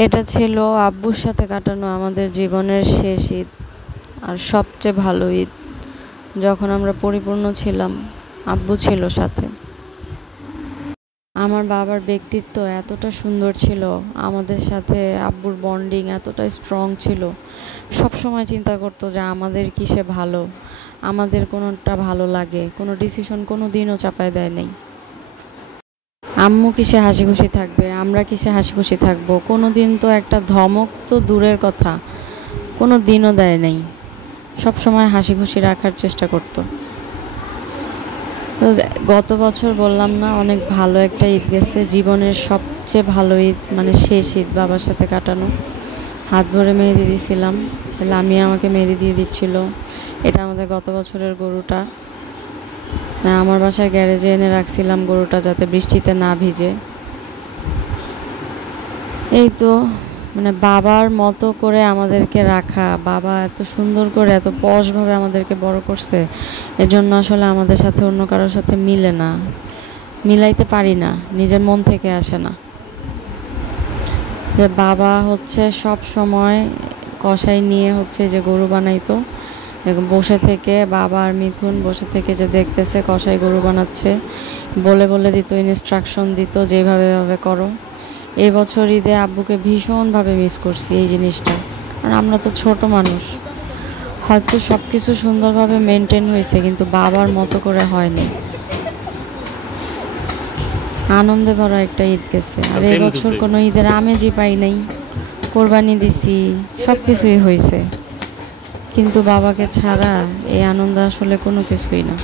এটা ছিল আব্বুর সাথে কাটানো আমাদের জীবনের শেষ ঈদ আর সবচেয়ে ভালো ঈদ। যখন আমরা পরিপূর্ণ ছিলাম, আব্বু ছিল সাথে। আমার বাবার ব্যক্তিত্ব এতটা সুন্দর ছিল, আমাদের সাথে আব্বুর বন্ডিং এতটা স্ট্রং ছিল। সব সময় চিন্তা করতো যে আমাদের কিসে ভালো, আমাদের কোনোটা ভালো লাগে, কোনো ডিসিশন কোনো দিনও চাপায় দেয় নাই। আম্মু কিসে হাসি খুশি থাকবে, আমরা কিসে হাসি খুশি থাকবো, কোনো দিন তো একটা ধমক তো দূরের কথা, কোনো দিনও দেয় নাই। সব সময় হাসি খুশি রাখার চেষ্টা করতো। তো গত বছর বললাম না, অনেক ভালো একটা ঈদ গেছে, জীবনের সবচেয়ে ভালো ঈদ, মানে শেষ ঈদ বাবার সাথে কাটানো। হাত ভরে মেহেদি দিয়েছিলাম, লামি আমাকে মেহেদি দিয়ে দিচ্ছিল। এটা আমাদের গত বছরের গরুটা। আমার বাসার গ্যারেজে এনে রাখছিলাম গরুটা, যাতে বৃষ্টিতে না ভিজে। এই তো, মানে বাবার মতো করে আমাদেরকে রাখা, বাবা এত সুন্দর করে এত পশভাবে আমাদেরকে বড় করছে, এজন্য আসলে আমাদের সাথে অন্য কারোর সাথে মিলে না, মিলাইতে পারি না, নিজের মন থেকে আসে না। যে বাবা হচ্ছে সব সময় কষাই নিয়ে হচ্ছে যে গরু বানাইতো, বসে থেকে বাবা আর মিথুন বসে থেকে যে দেখতেছে কষাই গরু বানাচ্ছে, বলে বলে দিত, ইনস্ট্রাকশন দিত যেভাবে এভাবে করো। এই বছর ঈদে আব্বুকে ভীষণভাবে মিস করছি এই জিনিসটা। আর আমরা তো ছোট মানুষ, হয়তো সব কিছু সুন্দরভাবে মেনটেন হয়েছে, কিন্তু বাবার মতো করে হয়নি। আনন্দে ভরা একটা ঈদ গেছে, আর এই বছর কোনো ঈদের আমেজই পাই নাই। কোরবানি দিছি, সব কিছুই হয়েছে, কিন্তু বাবাকে ছাড়া এই আনন্দ আসলে কোনো কিছুই না।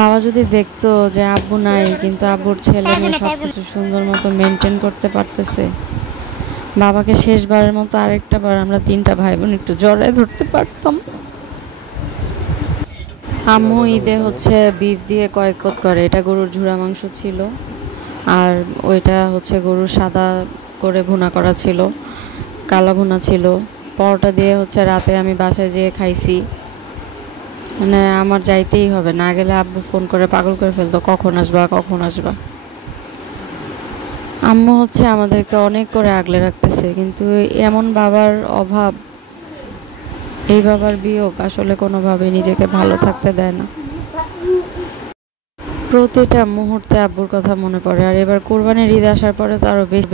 বাবা যদি দেখতো যে আব্বু নাই, কিন্তু আব্বুর ছেলে মেয়ে সব কিছু সুন্দর মতো মেনটেন করতে পারতেছে, বাবাকে শেষবারের মতো আরেকটা বার আমরা 3টা ভাই বোন একটু জড়ায় ধরতে পারতাম। আম্মু ঈদে হচ্ছে বিফ দিয়ে কয়েকত করে, এটা গরুর ঝুড়া মাংস ছিল, আর ওইটা হচ্ছে গরুর সাদা করে ভুনা করা ছিল, কালা ভুনা ছিল। পরোটা দিয়ে হচ্ছে রাতে আমি বাসায় যেয়ে খাইছি, মানে আমার যাইতেই হবে, না গেলে আব্বু ফোন করে পাগল করে ফেলতো, কখন আসবা কখন আসবা। আম্মু হচ্ছে আমাদেরকে অনেক করে আগলে রাখতেছে, কিন্তু এমন বাবার অভাব, এই বাবার বিয়োগ আসলে কোনোভাবে নিজেকে ভালো থাকতে দেয় না। প্রতিটা মুহূর্তে আব্বুর কথা মনে পড়ে। আর এবার কোরবানির ঈদ আসার পরে তো আরো বেশি